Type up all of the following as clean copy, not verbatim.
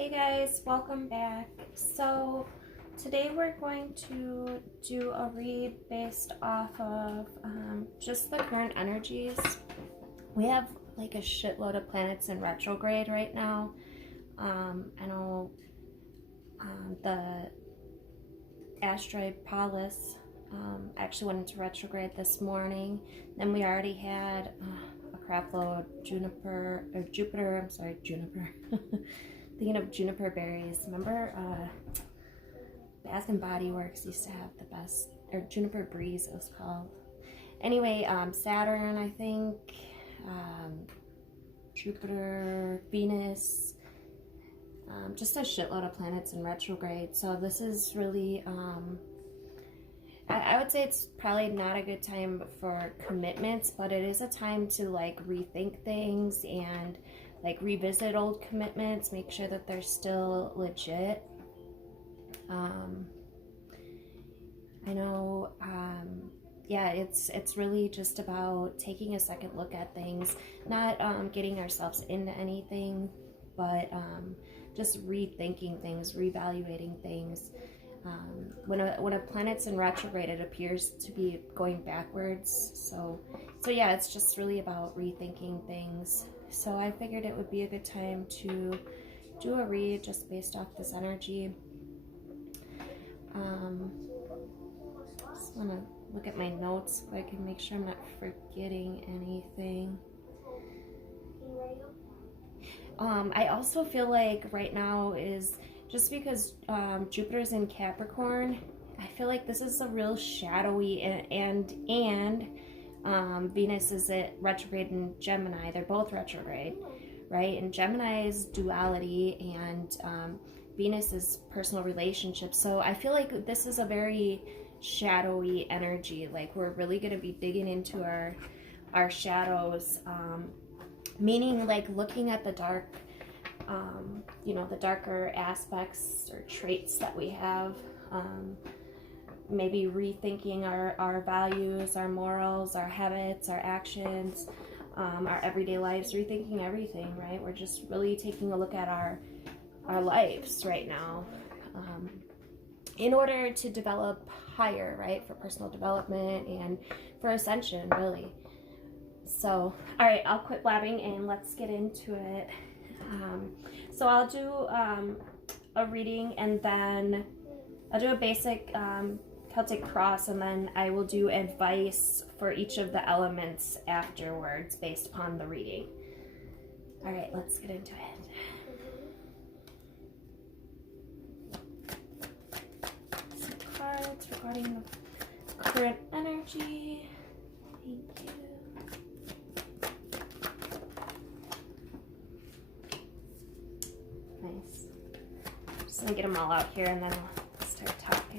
Hey guys, welcome back. So today we're going to do a read based off of just the current energies. We have like a shitload of planets in retrograde right now. I know the asteroid Pallas actually went into retrograde this morning. Then we already had a crap load Juniper. Thinking of juniper berries. Remember Bath and Body Works used to have the best, or Juniper Breeze it was called. Anyway, Saturn, I think, Jupiter, Venus, just a shitload of planets in retrograde. So this is really, I would say it's probably not a good time for commitments, but it is a time to like rethink things and like revisit old commitments, make sure that they're still legit. I know, yeah, it's really just about taking a second look at things, not getting ourselves into anything, but just rethinking things, reevaluating things. When a planet's in retrograde, it appears to be going backwards. So yeah, it's just really about rethinking things. So I figured it would be a good time to do a read just based off this energy. Just want to look at my notes so I can make sure I'm not forgetting anything. I also feel like right now is just because Jupiter's in Capricorn, I feel like this is a real shadowy and Venus is at retrograde in Gemini. They're both retrograde, right? And Gemini is duality, and Venus is personal relationships. So I feel like this is a very shadowy energy. Like we're really going to be digging into our shadows, meaning like looking at the dark, the darker aspects or traits that we have. Maybe rethinking our values, our morals, our habits, our actions, our everyday lives, rethinking everything, right? We're just really taking a look at our lives right now in order to develop higher, right? For personal development and for ascension, really. So, all right, I'll quit blabbing and let's get into it. So I'll do a reading and then I'll do a basic Celtic cross, and then I will do advice for each of the elements afterwards based upon the reading. All right, let's get into it. Some cards regarding the current energy. Thank you. Nice. Just gonna get them all out here and then I'll start talking.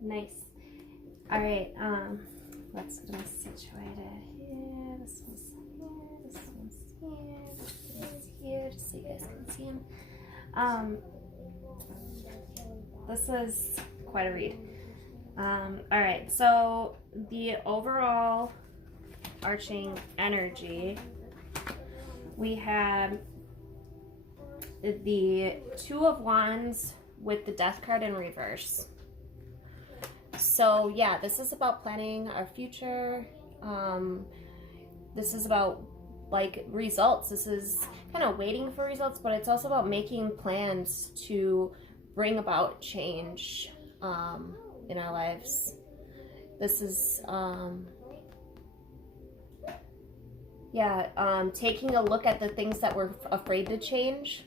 Nice. All right, let's get them situated here. This one's here, this one's here, this one's here, just so you guys can see them. This is quite a read. All right, so the overall arching energy, we have the Two of Wands with the Death card in reverse. So yeah, this is about planning our future. This is about like results. This is kind of waiting for results, but it's also about making plans to bring about change in our lives. This is taking a look at the things that we're afraid to change,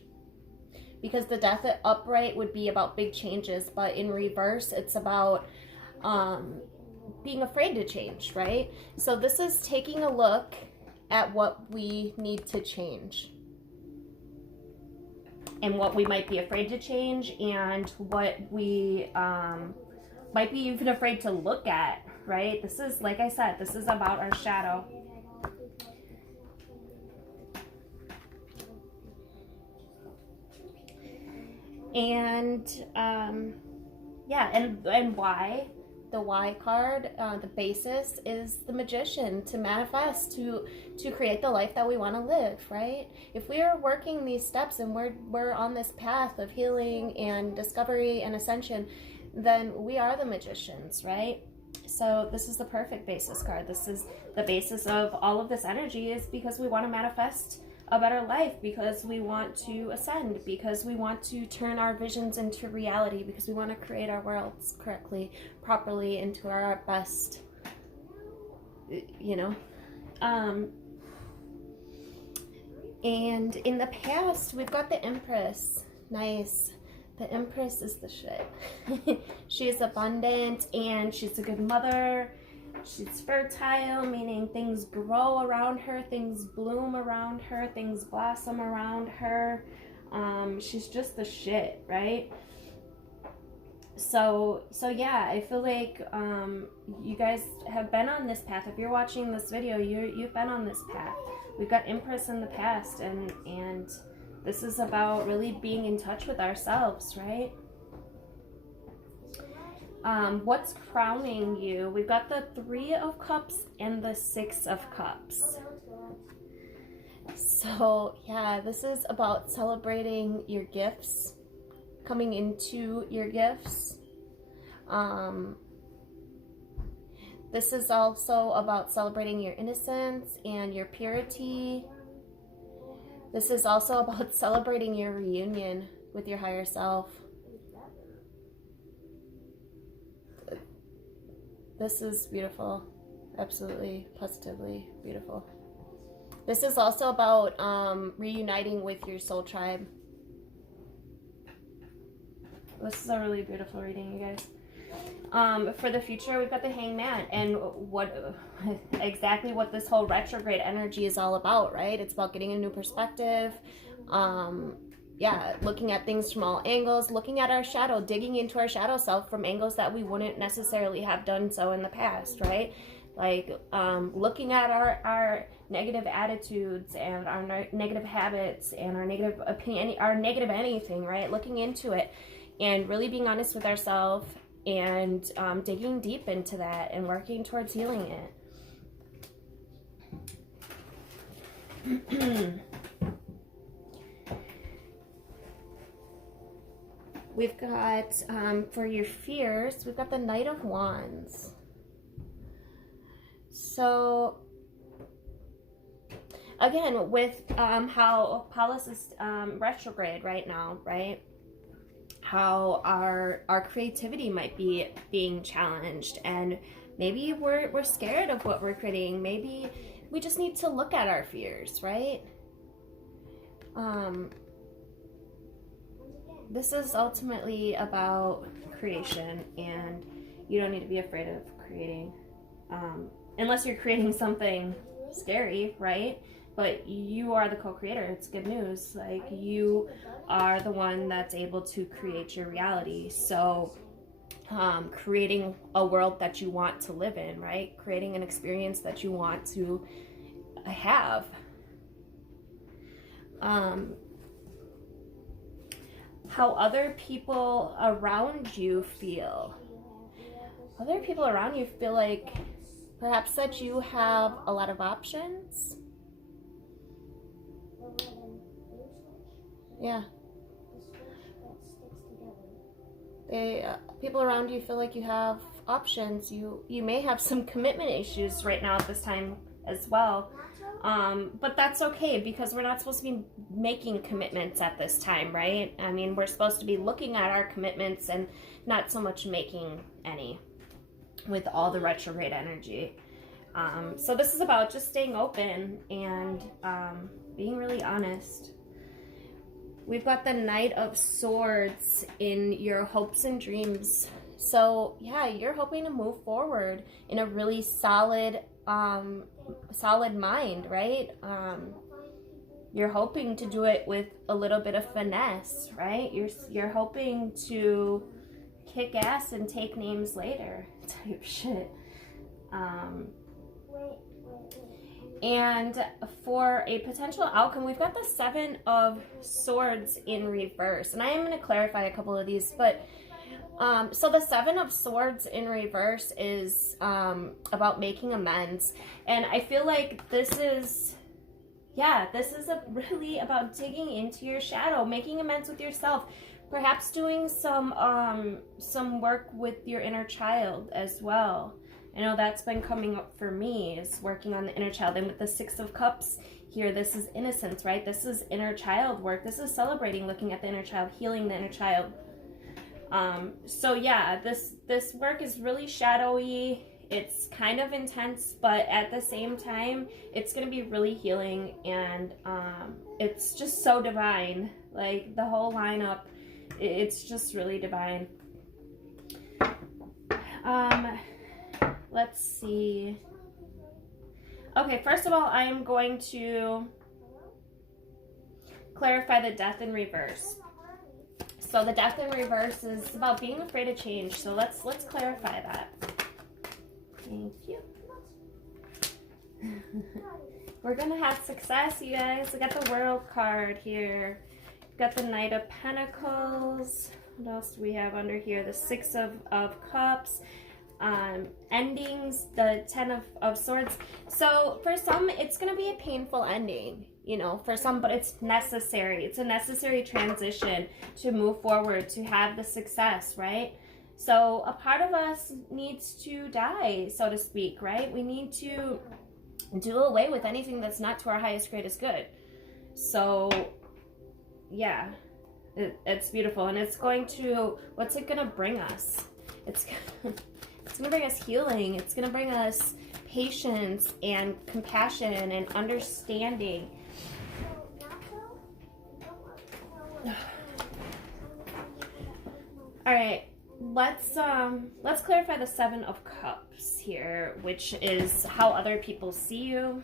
because the Death upright would be about big changes, but in reverse it's about being afraid to change, right? So this is taking a look at what we need to change and what we might be afraid to change, and what we might be even afraid to look at, right? This is, like I said, this is about our shadow. And yeah, and why? The why card, the basis is the magician, to manifest, to create the life that we want to live, right? If we are working these steps and we're on this path of healing and discovery and ascension, then we are the magicians, right? So this is the perfect basis card. This is the basis of all of this energy, is because we want to manifest a better life, because we want to ascend, because we want to turn our visions into reality, because we want to create our worlds correctly, properly, into our best, you know. And in the past, we've got the Empress. Nice. The Empress is the shit. She is abundant, and she's a good mother. She's fertile, meaning things grow around her, things bloom around her, things blossom around her. She's just the shit, right? So yeah, I feel like you guys have been on this path. If you're watching this video, you've been on this path. We've got Empress in the past, and this is about really being in touch with ourselves, right? What's crowning you? We've got the 3 of Cups and the 6 of Cups. So yeah, this is about celebrating your gifts, coming into your gifts. This is also about celebrating your innocence and your purity. This is also about celebrating your reunion with your higher self. This is beautiful. Absolutely, positively beautiful. This is also about reuniting with your soul tribe. This is a really beautiful reading, you guys. For the future, we've got the Hangman, and exactly what this whole retrograde energy is all about, right? It's about getting a new perspective. Yeah, looking at things from all angles, looking at our shadow, digging into our shadow self from angles that we wouldn't necessarily have done so in the past, right? Like looking at our negative attitudes and our negative habits and our negative opinion, our negative anything, right? Looking into it and really being honest with ourselves, and digging deep into that and working towards healing it. We've got, for your fears, we've got the Knight of Wands. So, again, with how Pallas is retrograde right now, right? How our creativity might be being challenged, and maybe we're scared of what we're creating. Maybe we just need to look at our fears, right? This is ultimately about creation, and you don't need to be afraid of creating, unless you're creating something scary, right? But you are the co-creator. It's good news. Like, you are the one that's able to create your reality. So creating a world that you want to live in, right? Creating an experience that you want to have. How other people around you feel. Other people around you feel like perhaps that you have a lot of options. Yeah. People around you feel like you have options. You may have some commitment issues right now at this time as well. But that's okay, because we're not supposed to be making commitments at this time, right? I mean, we're supposed to be looking at our commitments and not so much making any with all the retrograde energy. So this is about just staying open and being really honest. We've got the Knight of Swords in your hopes and dreams. So yeah, you're hoping to move forward in a really solid mind, right? You're hoping to do it with a little bit of finesse, right? You're hoping to kick ass and take names later type shit. And for a potential outcome, we've got the Seven of Swords in reverse. And I am going to clarify a couple of these, but so the Seven of Swords in reverse is about making amends. And I feel like this is really about digging into your shadow, making amends with yourself, perhaps doing some work with your inner child as well. I know that's been coming up for me, is working on the inner child. And with the Six of Cups here, this is innocence, right? This is inner child work. This is celebrating, looking at the inner child, healing the inner child. So yeah, this work is really shadowy. It's kind of intense, but at the same time, it's going to be really healing, and it's just so divine. Like, the whole lineup, it's just really divine. Let's see. Okay, first of all, I am going to clarify the Death in reverse. So the Death in reverse is about being afraid of change. So let's clarify that. Thank you. We're gonna have success, you guys. We got the World card here. We've got the Knight of Pentacles. What else do we have under here? The Six of Cups. Endings, the Ten of Swords. So for some, it's going to be a painful ending, you know, for some, but it's necessary. It's a necessary transition to move forward, to have the success, right? So a part of us needs to die, so to speak, right? We need to do away with anything that's not to our highest, greatest good. So yeah, it's beautiful. And it's going to, what's it going to bring us? It's going to bring us healing. It's going to bring us patience and compassion and understanding. All right, let's clarify the Seven of Cups here, which is how other people see you.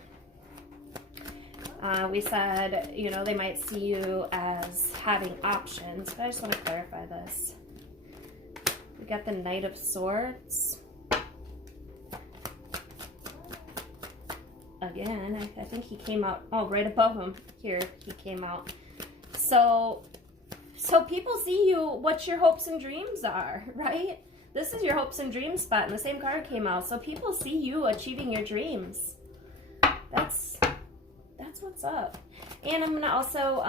We said, you know, they might see you as having options, but I just want to clarify this. We got the Knight of Swords. Again, I think he came out, oh, right above him. Here, he came out. So people see you, what your hopes and dreams are, right? This is your hopes and dreams spot, and the same card came out. So people see you achieving your dreams. That's what's up. And I'm going to also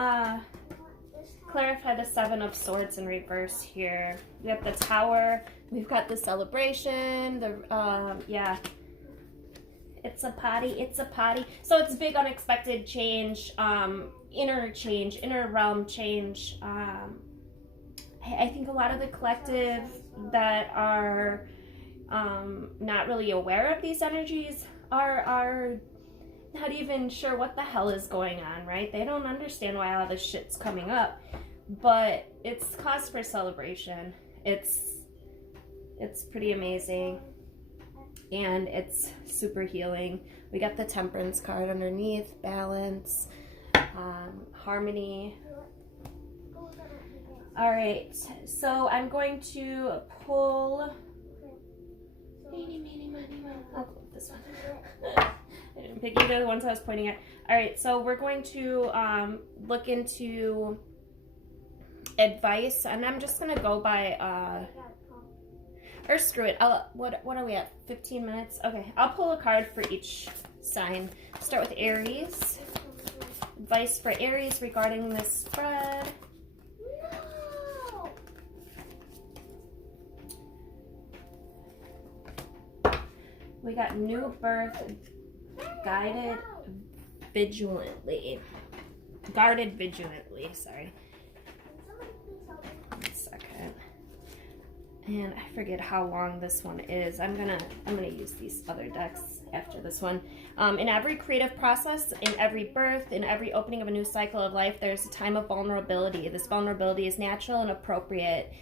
clarify the Seven of Swords in reverse here. We have the Tower. We've got the celebration. Yeah. It's a party. It's a party. So it's big unexpected change, inner realm change. I think a lot of the collective that are not really aware of these energies are not even sure what the hell is going on, right? They don't understand why all this shit's coming up, but it's cause for celebration. It's pretty amazing, and it's super healing. We got the Temperance card underneath, balance, harmony. All right, so I'm going to pull. I'll pull this one. I didn't pick either of the ones I was pointing at. All right, so we're going to look into advice, and I'm just gonna go by or screw it. What are we at? 15 minutes. Okay, I'll pull a card for each sign. Start with Aries. Advice for Aries regarding this spread. We got new birth. Guarded vigilantly, sorry. 1 second. And I forget how long this one is. I'm gonna use these other decks after this one. In every creative process, in every birth, in every opening of a new cycle of life, there's a time of vulnerability. This vulnerability is natural and appropriate.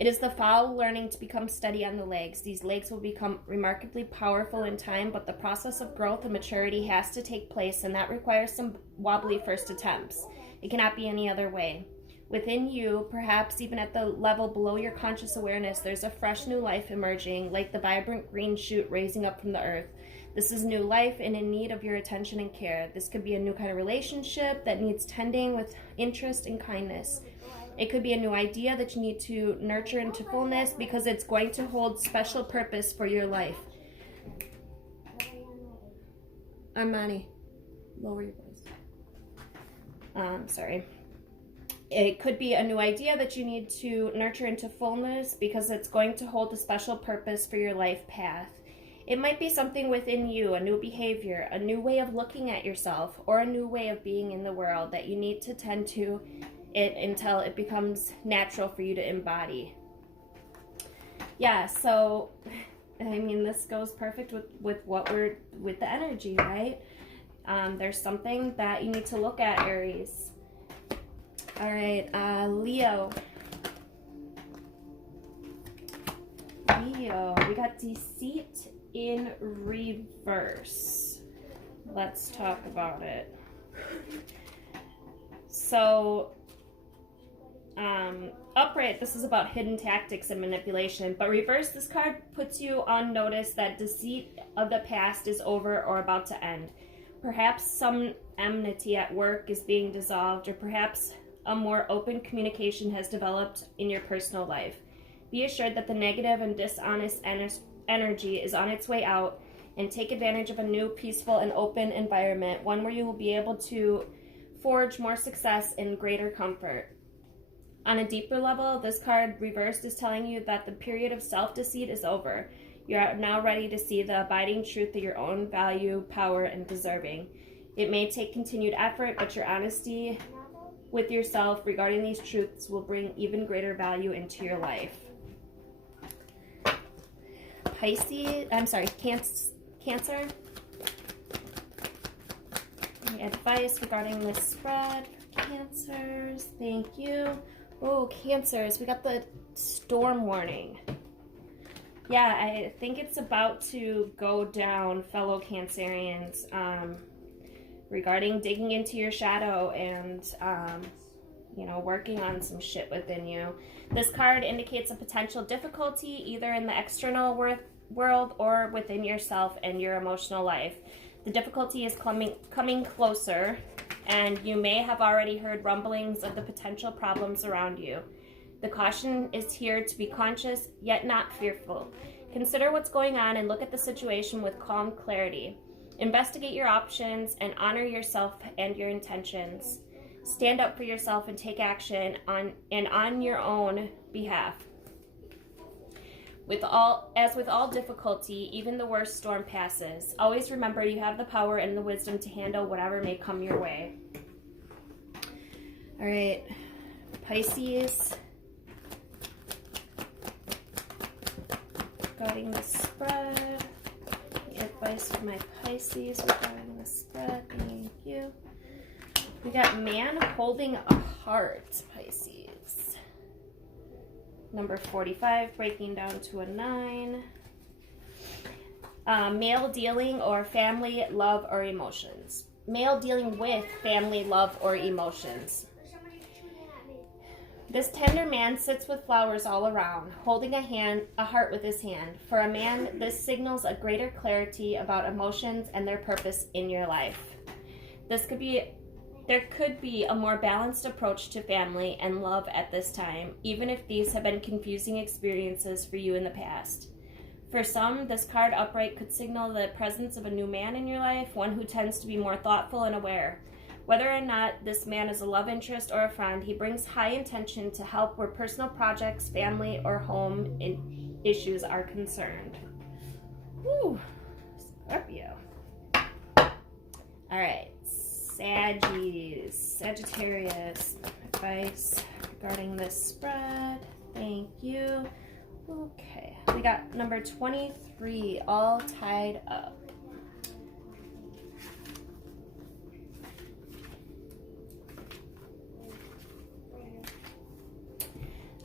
It is the fowl learning to become steady on the legs. These legs will become remarkably powerful in time, but the process of growth and maturity has to take place, and that requires some wobbly first attempts. It cannot be any other way. Within you, perhaps even at the level below your conscious awareness, there's a fresh new life emerging, like the vibrant green shoot raising up from the earth. This is new life and in need of your attention and care. This could be a new kind of relationship that needs tending with interest and kindness. It could be a new idea that you need to nurture into fullness because it's going to hold special purpose for your life. Armani, lower your voice. Sorry. It could be a new idea that you need to nurture into fullness because it's going to hold a special purpose for your life path. It might be something within you, a new behavior, a new way of looking at yourself, or a new way of being in the world that you need to tend to it until it becomes natural for you to embody. Yeah, so, I mean, this goes perfect with the energy, right? There's something that you need to look at, Aries. All right, Leo. Leo, we got deceit in reverse. Let's talk about it. So, upright, this is about hidden tactics and manipulation, but reverse, this card puts you on notice that deceit of the past is over or about to end. Perhaps some enmity at work is being dissolved, or perhaps a more open communication has developed in your personal life. Be assured that the negative and dishonest energy is on its way out, and take advantage of a new, peaceful, and open environment, one where you will be able to forge more success and greater comfort. On a deeper level, this card reversed is telling you that the period of self-deceit is over. You are now ready to see the abiding truth of your own value, power, and deserving. It may take continued effort, but your honesty with yourself regarding these truths will bring even greater value into your life. Cancer. Any advice regarding this spread for Cancers? Thank you. Oh, Cancers, we got the storm warning. Yeah, I think it's about to go down, fellow Cancerians, regarding digging into your shadow and, working on some shit within you. This card indicates a potential difficulty either in the external world or within yourself and your emotional life. The difficulty is coming closer, and you may have already heard rumblings of the potential problems around you. The caution is here to be conscious, yet not fearful. Consider what's going on and look at the situation with calm clarity. Investigate your options and honor yourself and your intentions. Stand up for yourself and take action on your own behalf. With all difficulty, even the worst storm passes. Always remember you have the power and the wisdom to handle whatever may come your way. All right, Pisces. Regarding the spread. Advice for my Pisces regarding the spread. Thank you. We got man holding a heart, Pisces. Number 45, breaking down to a 9. Male dealing or family, love, or emotions. Male dealing with family, love, or emotions. This tender man sits with flowers all around, holding a heart with his hand. For a man, this signals a greater clarity about emotions and their purpose in your life. There could be a more balanced approach to family and love at this time, even if these have been confusing experiences for you in the past. For some, this card upright could signal the presence of a new man in your life, one who tends to be more thoughtful and aware. Whether or not this man is a love interest or a friend, he brings high intention to help where personal projects, family, or home issues are concerned. Woo! Scorpio. All right. Sagittarius, advice regarding this spread. Thank you. Okay, we got number 23, all tied up.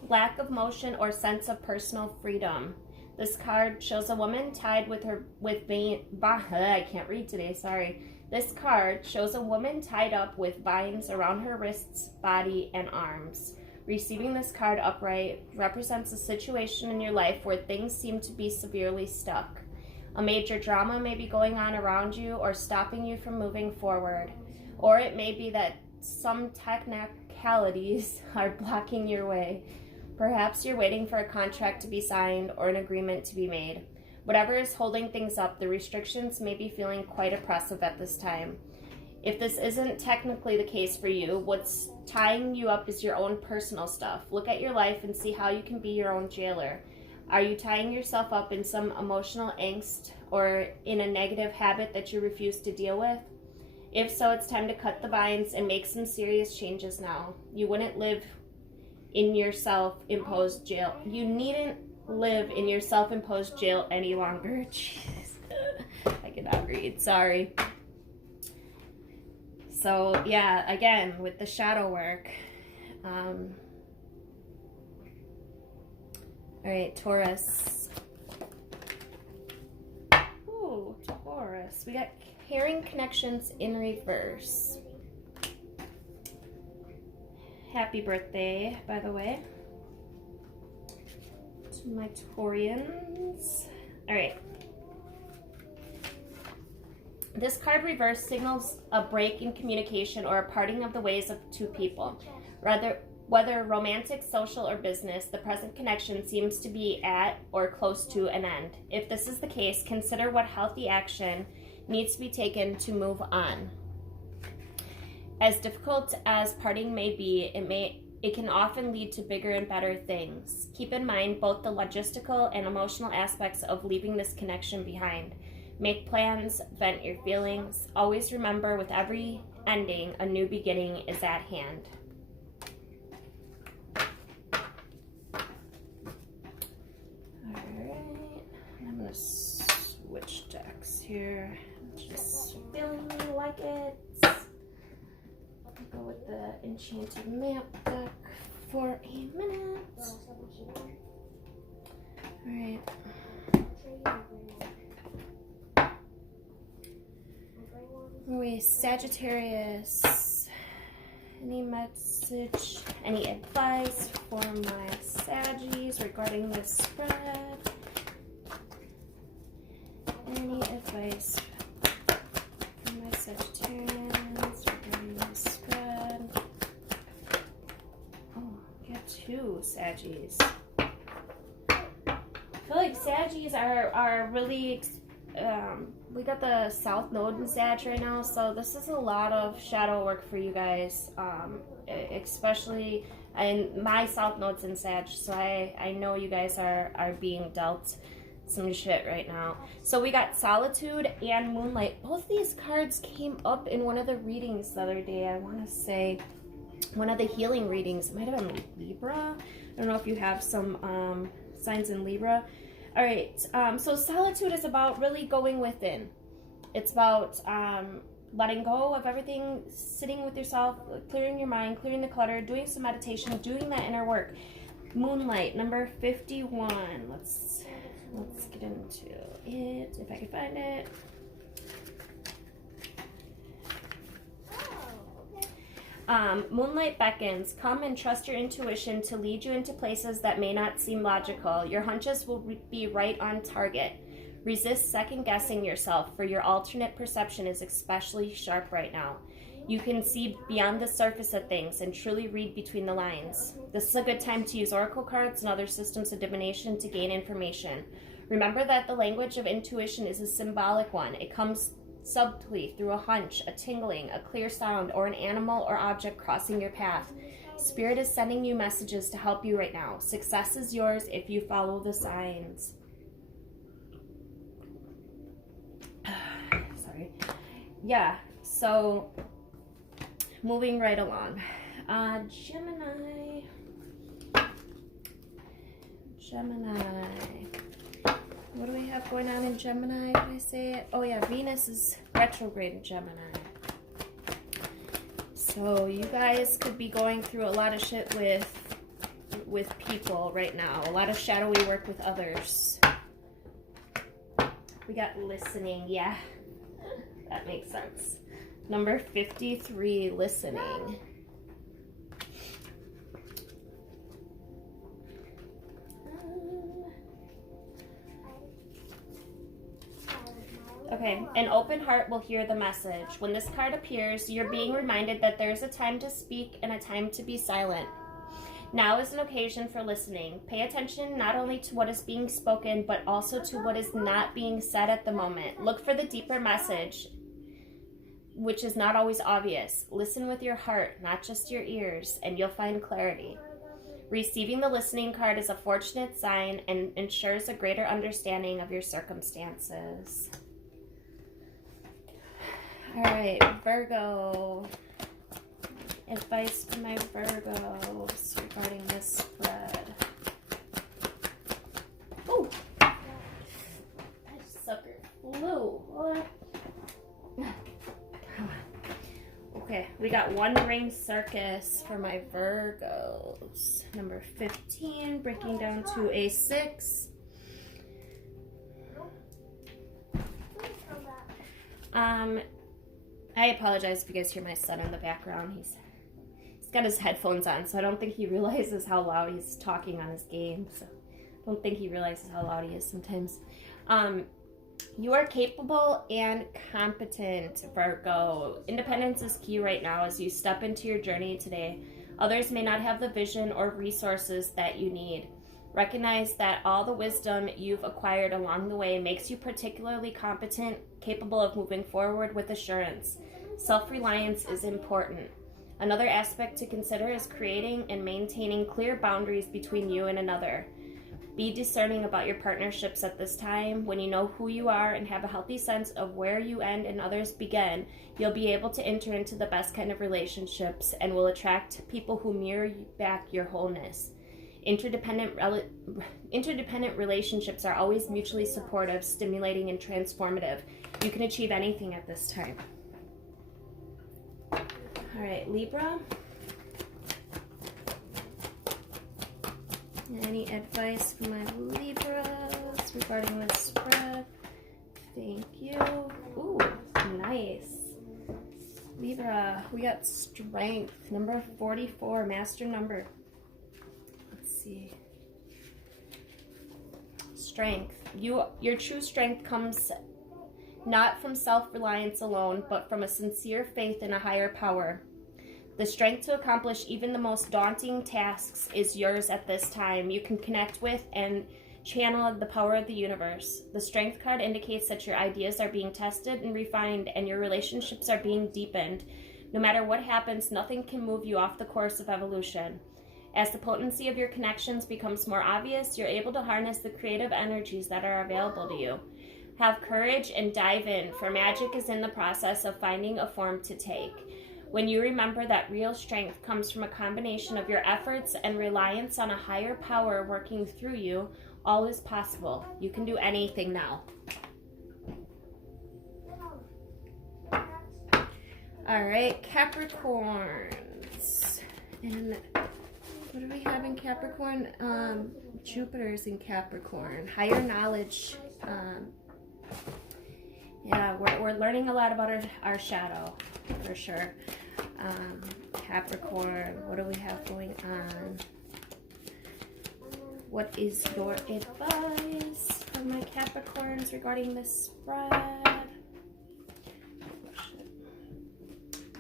lack of motion or sense of personal freedom. This card shows a woman tied I can't read today, sorry. This card shows a woman tied up with vines around her wrists, body, and arms. Receiving this card upright represents a situation in your life where things seem to be severely stuck. A major drama may be going on around you or stopping you from moving forward. Or it may be that some technicalities are blocking your way. Perhaps you're waiting for a contract to be signed or an agreement to be made. Whatever is holding things up, the restrictions may be feeling quite oppressive at this time. If this isn't technically the case for you, what's tying you up is your own personal stuff. Look at your life and see how you can be your own jailer. Are you tying yourself up in some emotional angst or in a negative habit that you refuse to deal with? If so, it's time to cut the vines and make some serious changes now. You wouldn't live in your self-imposed jail. You needn't live in your self-imposed jail any longer. Jeez. I cannot read, sorry. So yeah, again, with the shadow work. All right, Taurus. Ooh, Taurus. We got caring connections in reverse. Happy birthday, by the way, to my Taurians. All right. This card reverse signals a break in communication or a parting of the ways of two people. Whether romantic, social, or business, the present connection seems to be at or close to an end. If this is the case, consider what healthy action needs to be taken to move on. As difficult as parting may be, it can often lead to bigger and better things. Keep in mind both the logistical and emotional aspects of leaving this connection behind. Make plans, vent your feelings. Always remember, with every ending, a new beginning is at hand. Alright, I'm going to switch decks here. Just feeling like it. Go with the enchanted map deck for a minute. Alright. Sagittarius. Any message, any advice for my Saggies regarding this spread? Any advice for my Sagittarians regarding this spread? Oh, got two Saggies. I feel like Saggies are really we got the South Node in Sag right now, so this is a lot of shadow work for you guys, especially, and my South Node's in Sag, so I know you guys are being dealt some shit right now. So we got Solitude and Moonlight. Both these cards came up in one of the readings the other day. I want to say one of the healing readings. It might have been Libra. I don't know if you have some signs in Libra. All right, so Solitude is about really going within. It's about letting go of everything, sitting with yourself, clearing your mind, clearing the clutter, doing some meditation, doing that inner work. Moonlight, number 51. Let's get into it, if I can find it. Moonlight beckons. Come and trust your intuition to lead you into places that may not seem logical. Your hunches will be right on target. Resist second-guessing yourself, for your alternate perception is especially sharp right now. You can see beyond the surface of things and truly read between the lines. This is a good time to use oracle cards and other systems of divination to gain information. Remember that the language of intuition is a symbolic one. It comes subtly through a hunch, a tingling, a clear sound, or an animal or object crossing your path. Spirit is sending you messages to help you right now. Success is yours if you follow the signs. Sorry. Yeah, so moving right along. Gemini. What do we have going on in Gemini? Did I say it? Oh yeah, Venus is retrograde in Gemini. So you guys could be going through a lot of shit with with people right now. A lot of shadowy work with others. We got listening. Yeah, that makes sense. Number 53, listening. Okay, an open heart will hear the message. When this card appears, you're being reminded that there's a time to speak and a time to be silent. Now is an occasion for listening. Pay attention not only to what is being spoken, but also to what is not being said at the moment. Look for the deeper message, which is not always obvious. Listen with your heart, not just your ears, and you'll find clarity. Receiving the listening card is a fortunate sign and ensures a greater understanding of your circumstances. All right, Virgo. Advice for my Virgos regarding this spread. Oh, that sucker flew. What? Okay, we got One Ring Circus for my Virgos. Number 15, breaking down to a 6. I apologize if you guys hear my son in the background. He's got his headphones on, so I don't think he realizes how loud he's talking on his game. So I don't think he realizes how loud he is sometimes. You are capable and competent, Virgo. Independence is key right now as you step into your journey today. Others may not have the vision or resources that you need. Recognize that all the wisdom you've acquired along the way makes you particularly competent, capable of moving forward with assurance. Self-reliance is important. Another aspect to consider is creating and maintaining clear boundaries between you and another. Be discerning about your partnerships at this time. When you know who you are and have a healthy sense of where you end and others begin, you'll be able to enter into the best kind of relationships and will attract people who mirror back your wholeness. Interdependent relationships are always mutually supportive, stimulating, and transformative. You can achieve anything at this time. All right, Libra. Any advice for my Libras regarding this spread? Thank you. Ooh, nice. Libra, we got strength. Number 44, master number. Let's see. Strength. Your true strength comes not from self-reliance alone, but from a sincere faith in a higher power. The strength to accomplish even the most daunting tasks is yours at this time. You can connect with and channel the power of the universe. The strength card indicates that your ideas are being tested and refined and your relationships are being deepened. No matter what happens, nothing can move you off the course of evolution. As the potency of your connections becomes more obvious, you're able to harness the creative energies that are available to you. Have courage and dive in, for magic is in the process of finding a form to take. When you remember that real strength comes from a combination of your efforts and reliance on a higher power working through you, all is possible. You can do anything now. All right, Capricorns. And what do we have in Capricorn? Jupiter's in Capricorn. Higher knowledge. Yeah, we're learning a lot about our shadow, for sure. Capricorn, what do we have going on? What is your advice for my Capricorns regarding this spread?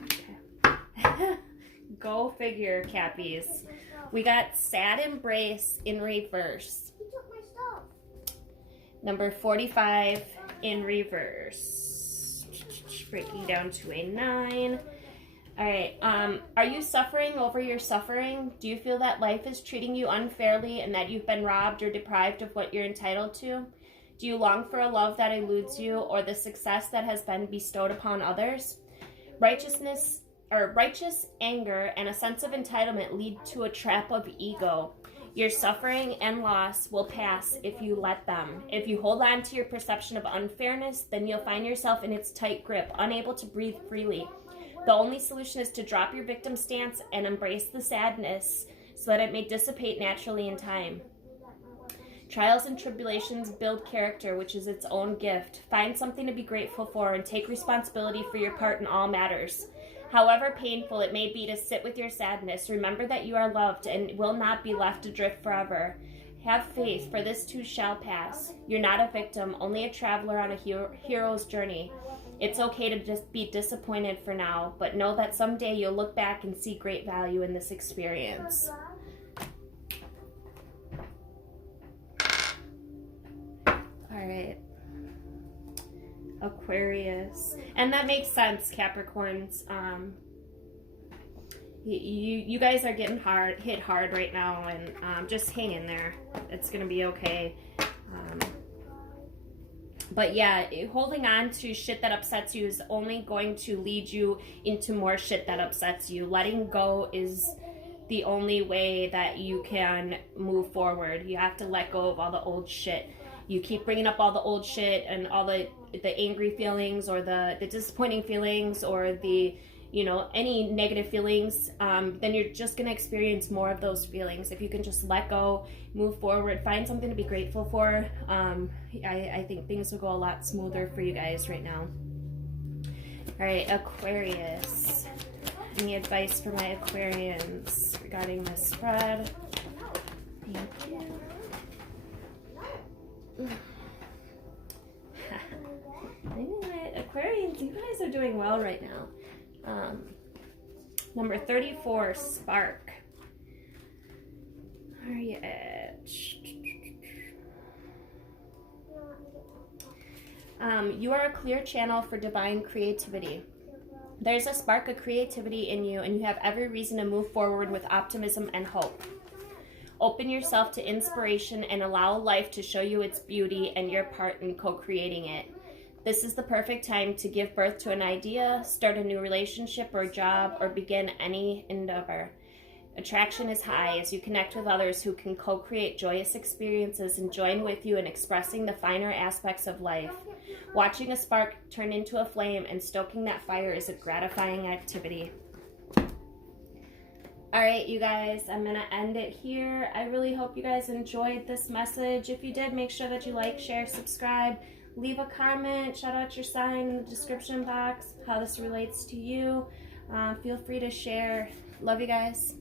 Okay. Go figure, Cappies. We got Sad Embrace in reverse. Number 45 in reverse. Breaking down to a 9. All right. Are you suffering over your suffering? Do you feel that life is treating you unfairly and that you've been robbed or deprived of what you're entitled to? Do you long for a love that eludes you or the success that has been bestowed upon others? Righteous anger and a sense of entitlement lead to a trap of ego. Your suffering and loss will pass if you let them. If you hold on to your perception of unfairness, then you'll find yourself in its tight grip, unable to breathe freely. The only solution is to drop your victim stance and embrace the sadness, so that it may dissipate naturally in time. Trials and tribulations build character, which is its own gift. Find something to be grateful for and take responsibility for your part in all matters. However painful it may be to sit with your sadness, remember that you are loved and will not be left adrift forever. Have faith, for this too shall pass. You're not a victim, only a traveler on a hero's journey. It's okay to just be disappointed for now, but know that someday you'll look back and see great value in this experience. All right. Aquarius. And that makes sense, Capricorns. You guys are getting hit hard right now, and just hang in there. It's going to be okay. But yeah, holding on to shit that upsets you is only going to lead you into more shit that upsets you. Letting go is the only way that you can move forward. You have to let go of all the old shit. You keep bringing up all the old shit and all the angry feelings, or the disappointing feelings, or the, you know, any negative feelings, then you're just going to experience more of those feelings. If you can just let go, move forward, find something to be grateful for, I think things will go a lot smoother for you guys right now. All right, Aquarius. Any advice for my Aquarians regarding this spread? Thank you. Anyway, Aquarians, you guys are doing well right now. Number 34, Spark. Where are you at? You are a clear channel for divine creativity. There's a spark of creativity in you, and you have every reason to move forward with optimism and hope. Open yourself to inspiration and allow life to show you its beauty and your part in co-creating it. This is the perfect time to give birth to an idea, start a new relationship or job, or begin any endeavor. Attraction is high as you connect with others who can co-create joyous experiences and join with you in expressing the finer aspects of life. Watching a spark turn into a flame and stoking that fire is a gratifying activity. All right, you guys, I'm going to end it here. I really hope you guys enjoyed this message. If you did, make sure that you like, share, subscribe, leave a comment, shout out your sign in the description box, how this relates to you. Feel free to share. Love you guys.